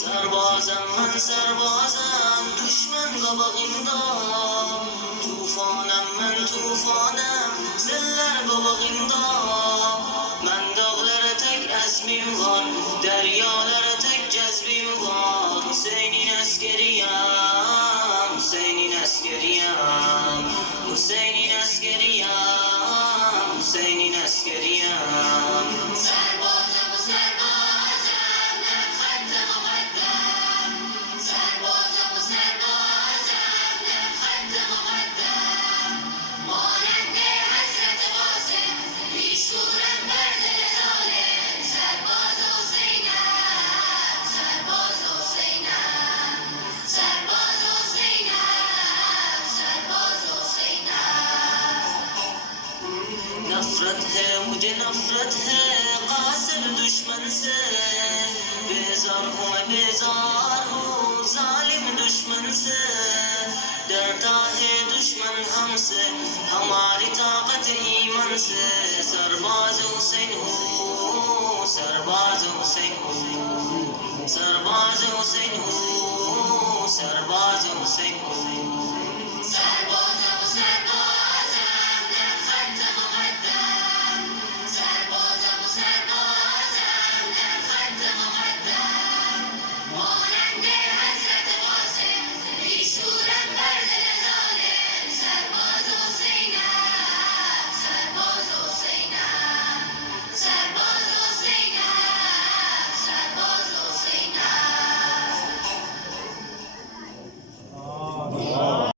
سربازم من سربازم دشمن قباقیمدا توفانم من توفانم زلر قباقیمدا من dağlara tek azmim var deryalara tek cezbim var Hüseyin'in askeriyim Hüseyin'in askeriyim Hüseyin'in askeriyim Hüseyin'in askeriyim سربازم و سربازم در خط مقدم سربازم و سربازم در خط مقدم مانند حضرت قاسم بیشورم بر دل ظالم سرباز حسینم سرباز حسینم سرباز حسینم سرباز حسینم नफरत है मुझे नफरत है कासिर दुश्मन से बेजार हूँ मैं बेजार हूँ जालिम दुश्मन से डरता है दुश्मन हमसे हमारी ताकत ईमान से सरबाज हुसैन हूँ सरबाज हुसैन हूँ सरबाज